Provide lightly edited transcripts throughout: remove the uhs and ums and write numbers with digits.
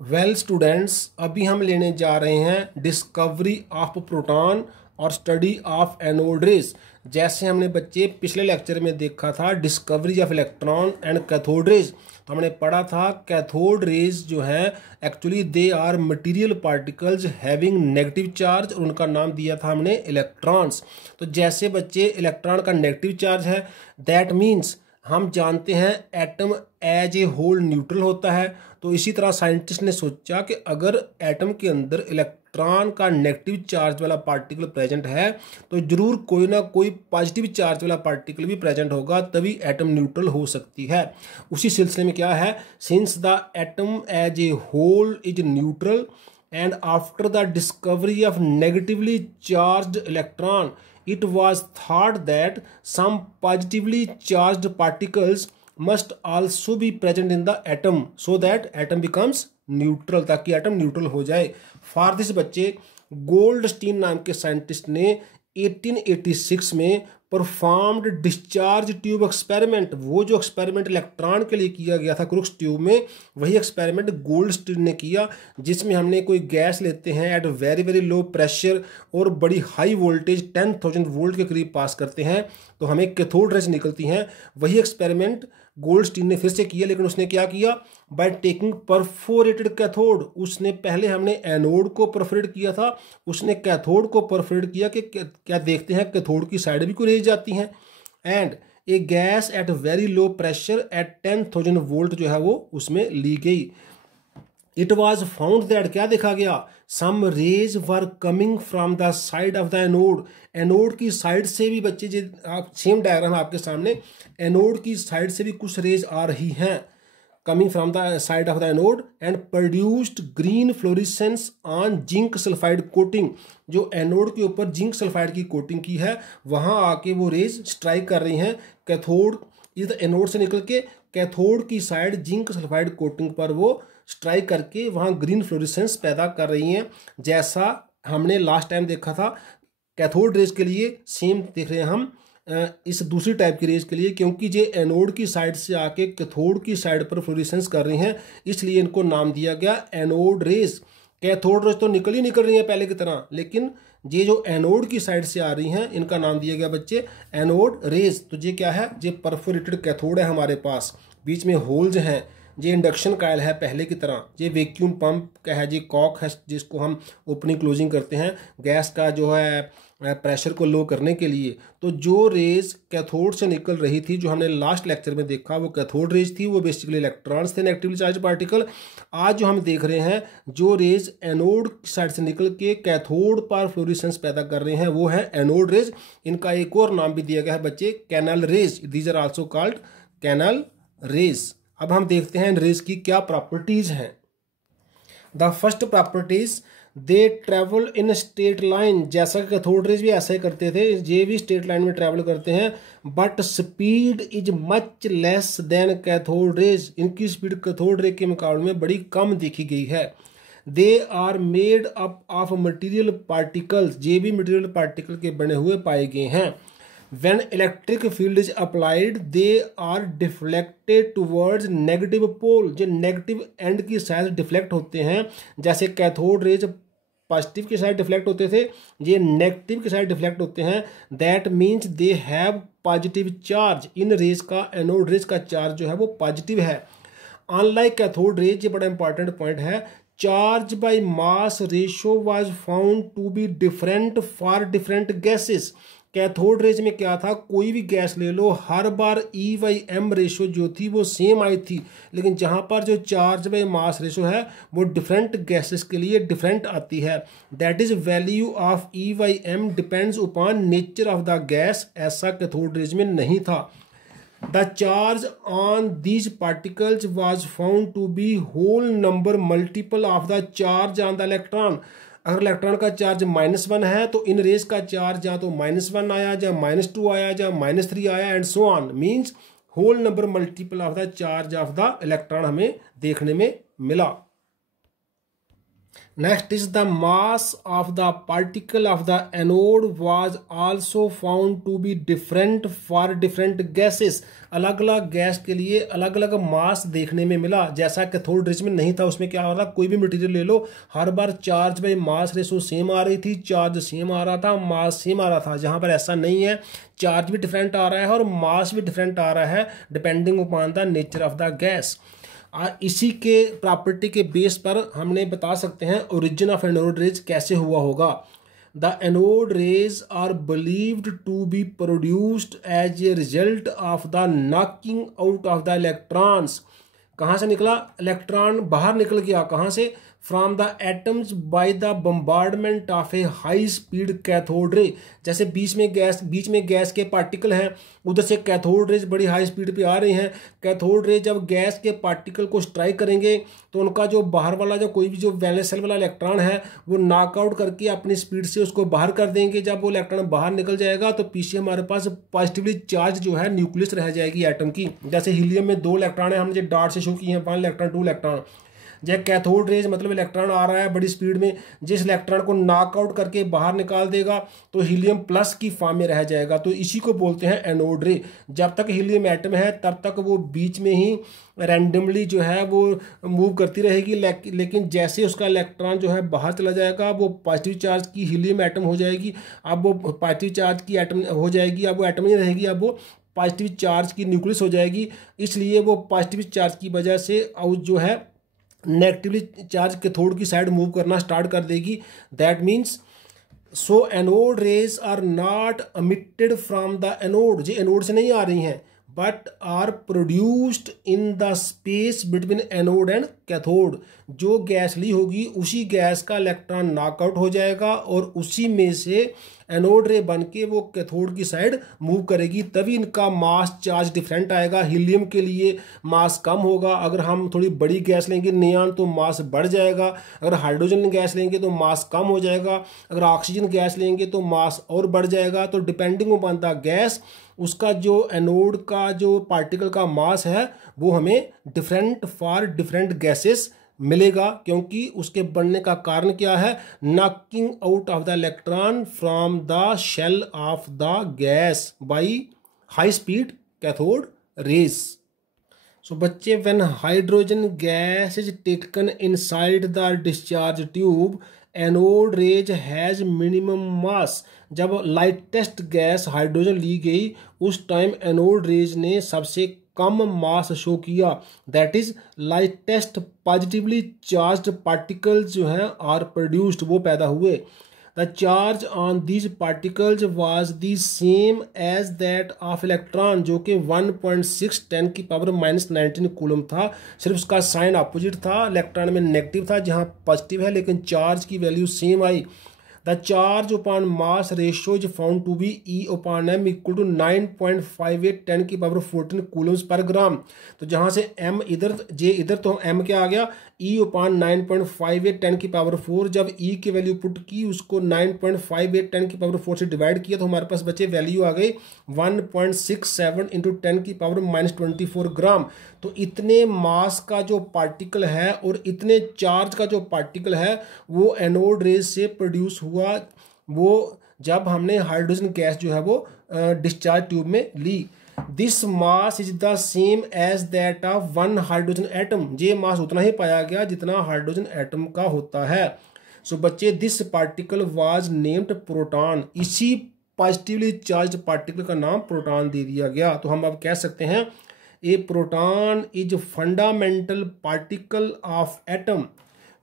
Well students, अभी हम लेने जा रहे हैं डिस्कवरी ऑफ प्रोटॉन और स्टडी ऑफ एनोड रेज। जैसे हमने बच्चे पिछले लेक्चर में देखा था discovery of electron and cathode rays, तो हमने पढ़ा था कैथोड रेज जो है actually they are material particles having negative charge और उनका नाम दिया था हमने इलेक्ट्रॉन्स। तो जैसे बच्चे इलेक्ट्रॉन का नेगेटिव चार्ज है, दैट मीन्स हम जानते हैं atom as a whole neutral होता है। तो इसी तरह साइंटिस्ट ने सोचा कि अगर एटम के अंदर इलेक्ट्रॉन का नेगेटिव चार्ज वाला पार्टिकल प्रेजेंट है तो जरूर कोई ना कोई पॉजिटिव चार्ज वाला पार्टिकल भी प्रेजेंट होगा, तभी एटम न्यूट्रल हो सकती है। उसी सिलसिले में क्या है, since the atom as a whole is neutral and after the discovery of negatively charged electron, it was thought that some positively charged particles must also be present in the atom so that atom becomes neutral, ताकि atom neutral हो जाए। For this बच्चे Goldstein नाम के scientist ने 1886 में performed discharge tube experiment, वो जो एक्सपेरिमेंट इलेक्ट्रॉन के लिए किया गया था क्रुक्स ट्यूब में, वही एक्सपेरिमेंट गोल्डस्टीन ने किया, जिसमें हमने कोई गैस लेते हैं at very very low pressure और बड़ी हाई वोल्टेज 10,000 वोल्ट के करीब पास करते हैं तो हमें कैथोड रेज निकलती हैं। वही एक्सपेरिमेंट गोल्डस्टीन ने फिर से किया, लेकिन उसने क्या किया, बाय टेकिंग परफोरेटेड कैथोड। उसने पहले हमने एनोड को परफोरेट किया था, उसने कैथोड को परफोरेट किया कि क्या देखते हैं कैथोड की साइड भी कोई रेज जाती हैं। And A gas at very low pressure at 10,000 volt जो है वो उसमें ली गई। इट वॉज फाउंड दैट, क्या देखा गया, some rays were coming from the side of the anode. Anode की साइड से भी बच्चे जो आप सेम डायग्राम आपके सामने, एनोड की साइड से भी कुछ रेज आ रही हैं coming from the side of the anode and produced green florescence on zinc sulphide coating. जो एनोड के ऊपर जिंक सल्फाइड की कोटिंग की है वहां आके वो रेज स्ट्राइक कर रही हैं कैथोड, इस एनोड से निकल के कैथोड की साइड जिंक सल्फाइड कोटिंग पर वो स्ट्राइक करके वहां ग्रीन फ्लोरिसेंस पैदा कर रही हैं। जैसा हमने लास्ट टाइम देखा था कैथोड रेज के लिए, सेम देख रहे हैं हम इस दूसरी टाइप की रेज के लिए, क्योंकि ये एनोड की साइड से आके कैथोड की साइड पर फ्लोरिसेंस कर रही हैं, इसलिए इनको नाम दिया गया एनोड रेज। कैथोड रेज तो निकल रही हैं पहले की तरह, लेकिन ये जो एनोड की साइड से आ रही हैं इनका नाम दिया गया बच्चे एनोड रेज। तो ये क्या है, ये परफोरेटेड कैथोड है हमारे पास, बीच में होल्स हैं, ये इंडक्शन कायल है पहले की तरह, ये वैक्यूम पंप का है, ये कॉक है जिसको हम ओपनिंग क्लोजिंग करते हैं गैस का जो है प्रेशर को लो करने के लिए। तो जो रेज कैथोड से निकल रही थी, जो हमने लास्ट लेक्चर में देखा, वो कैथोड रेज थी, वो बेसिकली इलेक्ट्रॉन्स थे, नेगेटिवली चार्ज पार्टिकल। आज जो हम देख रहे हैं जो रेज एनोड साइड से निकल के कैथोड पर फ्लोरिसेंस पैदा कर रहे हैं वो है एनोड रेज। इनका एक और नाम भी दिया गया है बच्चे canal rays, these are also called canal rays. अब हम देखते हैं इन रेज की क्या प्रॉपर्टीज हैं। The first properties, they travel in straight line. जैसा कि कैथोड रेज भी ऐसा ही करते थे, ये भी स्ट्रेट लाइन में ट्रेवल करते हैं, but speed is much less than cathode rays. इनकी स्पीड कैथोड रेज के मुकाबले में बड़ी कम देखी गई है। They are made up of material particles, ये भी मटीरियल पार्टिकल के बने हुए पाए गए हैं। When electric field is applied, they are deflected towards negative pole। जो नेगेटिव एंड की साइड डिफ्लेक्ट होते हैं, जैसे कैथोड रेज पॉजिटिव की साइड डिफ्लेक्ट होते थे, ये नेगेटिव की साइड डिफ्लेक्ट होते हैं। That means they have positive charge. इन रेज का, एनोड रेज का चार्ज जो है वो पॉजिटिव है। अनलाइक कैथोड रेज, ये बड़ा इंपॉर्टेंट पॉइंट है, charge by mass ratio was found to be different for different gases. Cathode rays में क्या था, कोई भी गैस ले लो, हर बार E/M रेशो जो थी वो सेम आई थी, लेकिन जहां पर जो चार्ज बाय मास रेशो है वो डिफरेंट गैसेस के लिए डिफरेंट आती है। That is value of E/M depends upon nature of the gas. ऐसा कैथोड रेज में नहीं था। The charge on these particles was found to be whole number multiple of the charge on the electron. अगर electron का charge -1 है तो इन rays का charge या तो -1 आया, या -2 आया, या -3 आया, and so on, means whole number multiple of the charge of the electron हमें देखने में मिला। Next is the mass of the particle of the anode was also found to be different for different gases. अलग अलग gas के लिए अलग अलग मास देखने में मिला। जैसा कैथोड रेज में नहीं था, उसमें क्या हो रहा, कोई भी मटेरियल ले लो, हर बार charge by mass ratio same आ रही थी, चार्ज सेम आ रहा था, मास सेम आ रहा था। जहाँ पर ऐसा नहीं है, चार्ज भी डिफरेंट आ रहा है और मास भी डिफरेंट आ रहा है depending upon the nature of the gas. इसी के प्रॉपर्टी के बेस पर हमने बता सकते हैं ओरिजिन ऑफ एनोड रेज कैसे हुआ होगा। The anode rays are believed to be produced as a result of the knocking out of the electrons. कहाँ से निकला इलेक्ट्रॉन, बाहर निकल गया, कहाँ से, from the atoms by the bombardment of a high speed cathode ray. जैसे बीच में गैस के पार्टिकल हैं, उधर से कैथोड रेज बड़ी हाई स्पीड पे आ रही हैं। कैथोड रे जब गैस के पार्टिकल को स्ट्राइक करेंगे तो उनका जो बाहर वाला जो कोई भी जो वैलेंस शेल वाला इलेक्ट्रॉन है वो नॉकआउट करके अपनी स्पीड से उसको बाहर कर देंगे। जब वो इलेक्ट्रॉन बाहर निकल जाएगा तो पीछे हमारे पास पॉजिटिवली चार्ज जो है न्यूक्लियस रह जाएगी एटम की। जैसे हीलियम में 2 इलेक्ट्रॉन है, हमने जो डार्ट से शो किए हैं, 1 इलेक्ट्रॉन 2 इलेक्ट्रॉन। जब कैथोड रेज मतलब इलेक्ट्रॉन आ रहा है बड़ी स्पीड में, जिस इलेक्ट्रॉन को नॉकआउट करके बाहर निकाल देगा तो हीलियम प्लस की फॉर्म में रह जाएगा। तो इसी को बोलते हैं एनोड रे। जब तक हीलियम एटम है तब तक वो बीच में ही रैंडमली जो है वो मूव करती रहेगी, लेकिन जैसे उसका इलेक्ट्रॉन जो है बाहर चला जाएगा वो पॉजिटिव चार्ज की हीलियम एटम हो जाएगी। अब वो पॉजिटिव चार्ज की एटम हो जाएगी, अब वो एटम नहीं रहेगी, अब वो पॉजिटिव चार्ज की न्यूक्लियस हो जाएगी। इसलिए वो पॉजिटिव चार्ज की वजह से जो है नेगेटिवली चार्ज कैथोड की साइड मूव करना स्टार्ट कर देगी। That means so anode rays are not emitted from the anode, जो एनोड से नहीं आ रही हैं, but are produced in the space between anode and cathode. जो गैस ली होगी उसी गैस का इलेक्ट्रॉन नॉकआउट हो जाएगा और उसी में से एनोड रे बन के वो कैथोड की साइड मूव करेगी, तभी इनका मास चार्ज डिफरेंट आएगा। हीलियम के लिए मास कम होगा, अगर हम थोड़ी बड़ी गैस लेंगे नियान तो मास बढ़ जाएगा, अगर हाइड्रोजन गैस लेंगे तो मास कम हो जाएगा, अगर ऑक्सीजन गैस लेंगे तो मास और बढ़ जाएगा। तो डिपेंडिंग अपॉन द गैस उसका जो एनोड का जो पार्टिकल का मास है वो हमें डिफरेंट फॉर डिफरेंट गैसेस मिलेगा, क्योंकि उसके बनने का कारण क्या है, knocking out of the electron from the shell of the gas by high speed cathode rays. So बच्चे, when hydrogen gas is taken inside the discharge tube anode rays has minimum mass. जब lightest gas hydrogen ली गई उस time anode rays ने सबसे कम mass show किया। That is lightest positively charged particles जो हैं आर प्रोड्यूस्ड, वो पैदा हुए। The charge on these particles was the same as that of electron, जो कि 1.6 10 की पावर -19 कूलम था। सिर्फ उसका साइन अपोजिट था, इलेक्ट्रॉन में नेगेटिव था जहाँ पॉजिटिव है, लेकिन चार्ज की वैल्यू सेम आई। The charge upon mass ratio is found to be E/m equal to 9.58 10 की पावर 14 कूलम्स पर ग्राम। तो जहाँ से m इधर j इधर, तो m क्या आ गया, E/9.58 10 की पावर 4। जब E की वैल्यू पुट की, उसको 9.58 10 की पावर 4 से डिवाइड किया, तो हमारे पास बचे वैल्यू आ गई 1.67 इंटू 10 की पावर -24 ग्राम। तो इतने मास का जो पार्टिकल है और इतने चार्ज का जो पार्टिकल है वो एनोड रेज से प्रोड्यूस हुआ, वो जब हमने हाइड्रोजन गैस जो है वो डिस्चार्ज ट्यूब में ली। This mass is the same as that of 1 hydrogen atom. ये मास उतना ही पाया गया जितना हाइड्रोजन एटम का होता है। सो बच्चे, this particle was named proton. इसी पॉजिटिवली चार्ज पार्टिकल का नाम प्रोटॉन दे दिया गया। तो हम अब कह सकते हैं a proton is fundamental particle of atom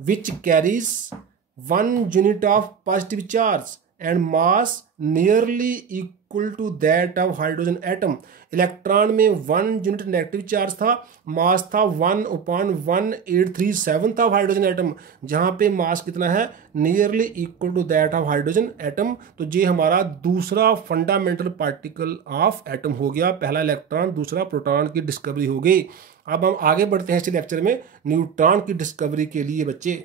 which carries 1 unit of positive charge and mass nearly equal to that of hydrogen atom. Electron में 1 यूनिट नेगेटिव चार्ज था, मास था 1/1837 था हाइड्रोजन एटम, जहाँ पे मास कितना है, nearly equal to that of hydrogen atom. तो ये हमारा दूसरा फंडामेंटल पार्टिकल ऑफ एटम हो गया। पहला इलेक्ट्रॉन, दूसरा प्रोटॉन की डिस्कवरी हो गई। अब हम आगे बढ़ते हैं इस लेक्चर में न्यूट्रॉन की डिस्कवरी के लिए बच्चे।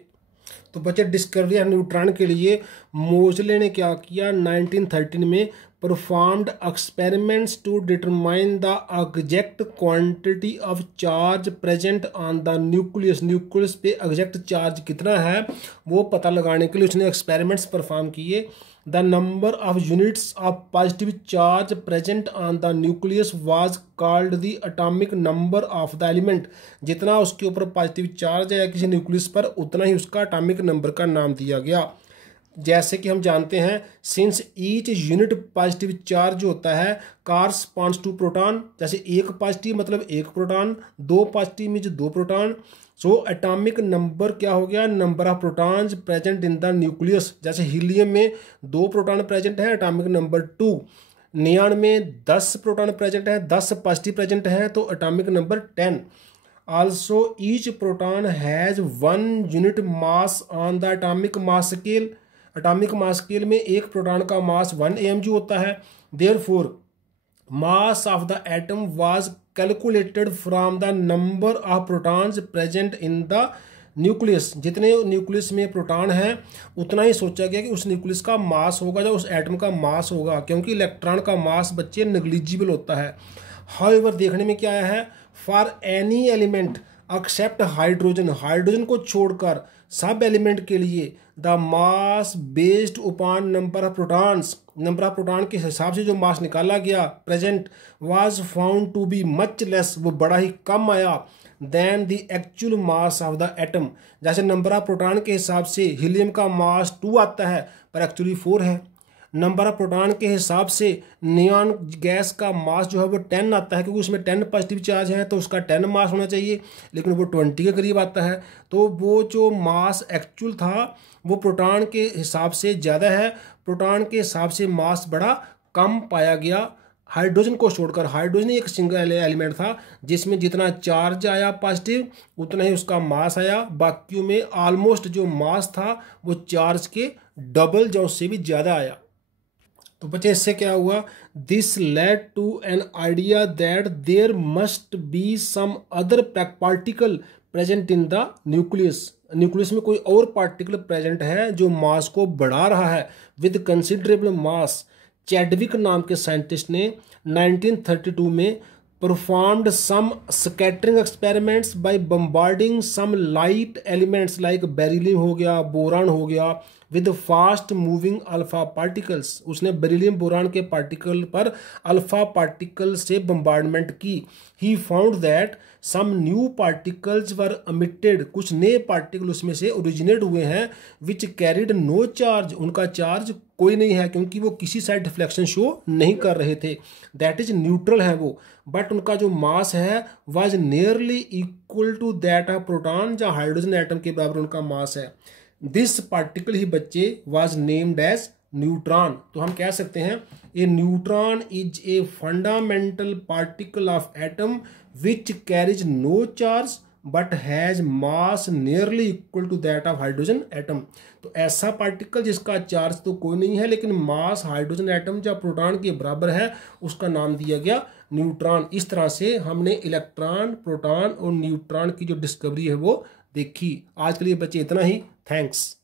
तो बच्चे, डिस्कवरी ऑफ न्यूट्रॉन के लिए मोजले ने क्या किया, 1913 में performed experiments to determine the exact quantity of charge present on the nucleus. Nucleus पे एग्जैक्ट चार्ज कितना है वो पता लगाने के लिए उसने एक्सपेरिमेंट्स परफॉर्म किए। The number of units of positive charge present on the nucleus was called the atomic number of the element. जितना उसके ऊपर पॉजिटिव चार्ज है किसी न्यूक्लियस पर उतना ही उसका एटॉमिक नंबर का नाम दिया गया। जैसे कि हम जानते हैं since each unit positive charge होता है कॉरस्पॉन्ड्स टू प्रोटॉन, जैसे एक पॉजिटिव मतलब एक प्रोटॉन, दो पॉजिटिव मीन्स दो प्रोटॉन। सो एटॉमिक नंबर क्या हो गया, number of protons present in the nucleus. जैसे हीलियम में 2 प्रोटॉन प्रेजेंट है, एटॉमिक नंबर 2। नियॉन में 10 प्रोटॉन प्रेजेंट है, 10 पॉजिटिव प्रेजेंट है तो atomic number 10। Also each proton has 1 unit mass on the atomic mass scale. Atomic mass scale में एक proton का मास 1 AMG होता है। Therefore mass of the atom was calculated from the number of protons present in the nucleus. जितने nucleus में proton है उतना ही सोचा गया कि उस न्यूक्लियस का मास होगा या उस एटम का मास होगा, क्योंकि इलेक्ट्रॉन का मास बच्चे नेग्लिजिबल होता है। हाउएवर देखने में क्या आया है, for any element except hydrogen, hydrogen को छोड़कर सब एलिमेंट के लिए the mass based upon number of protons, number of proton के हिसाब से जो मास निकाला गया present was found to be much less, वो बड़ा ही कम आया than the actual mass of the atom. जैसे नंबर ऑफ प्रोटॉन के हिसाब से हीलियम का मास 2 आता है पर एक्चुअली 4 है। नंबर ऑफ प्रोटॉन के हिसाब से नियॉन गैस का मास जो है वो 10 आता है, क्योंकि उसमें 10 पॉजिटिव चार्ज है तो उसका 10 मास होना चाहिए, लेकिन वो 20 के करीब आता है। तो वो जो मास एक्चुअल था वो प्रोटॉन के हिसाब से ज़्यादा है, प्रोटॉन के हिसाब से मास बड़ा कम पाया गया हाइड्रोजन को छोड़कर। हाइड्रोजन एक सिंगल एलिमेंट था जिसमें जितना चार्ज आया पॉजिटिव उतना ही उसका मास आया, बाकियों में ऑलमोस्ट जो मास था वो चार्ज के डबल या उससे भी ज़्यादा आया। तो बच्चे इससे क्या हुआ, this led to an idea that there must be some other particle present in the nucleus. Nucleus में कोई और पार्टिकल प्रेजेंट है जो मास को बढ़ा रहा है विद कंसिडरेबल मास। चैडविक नाम के साइंटिस्ट ने 1932 में performed some scattering experiments by bombarding some light elements like beryllium हो गया, बोरान हो गया, with fast moving alpha particles. उसने बेरिलियम बोरान के पार्टिकल पर अल्फा पार्टिकल से बम्बार्डमेंट की। He found that some new particles were emitted, कुछ नए पार्टिकल उसमें से ओरिजिनेट हुए हैं, विच कैरिड नो चार्ज, उनका चार्ज कोई नहीं है क्योंकि वो किसी साइड डिफ्लेक्शन शो नहीं कर रहे थे, दैट इज न्यूट्रल है वो, बट उनका जो मास है was nearly equal to that of proton, या हाइड्रोजन एटम के बराबर उनका मास है। दिस पार्टिकल ही बच्चे वाज नेम्ड एज न्यूट्रॉन। तो हम कह सकते हैं a neutron is a fundamental particle of atom which carries no charge but has mass nearly equal to that of hydrogen atom. तो ऐसा पार्टिकल जिसका चार्ज तो कोई नहीं है लेकिन मास हाइड्रोजन एटम या प्रोटॉन के बराबर है, उसका नाम दिया गया न्यूट्रॉन। इस तरह से हमने इलेक्ट्रॉन, प्रोटॉन और न्यूट्रॉन की जो डिस्कवरी है वो देखी। आज के लिए बच्चे इतना ही, थैंक्स।